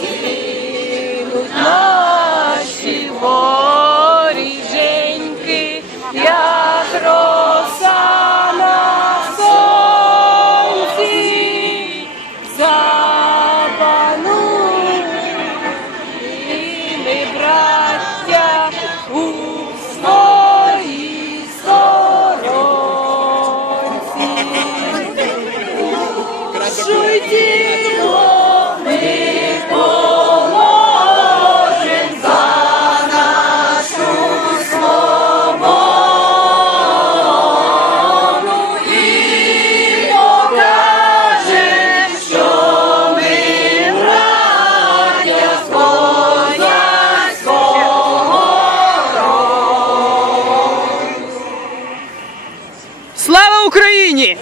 Гинуть роса на сонці, запануй, браття, у своїй сторонці. Шуйте! Україні!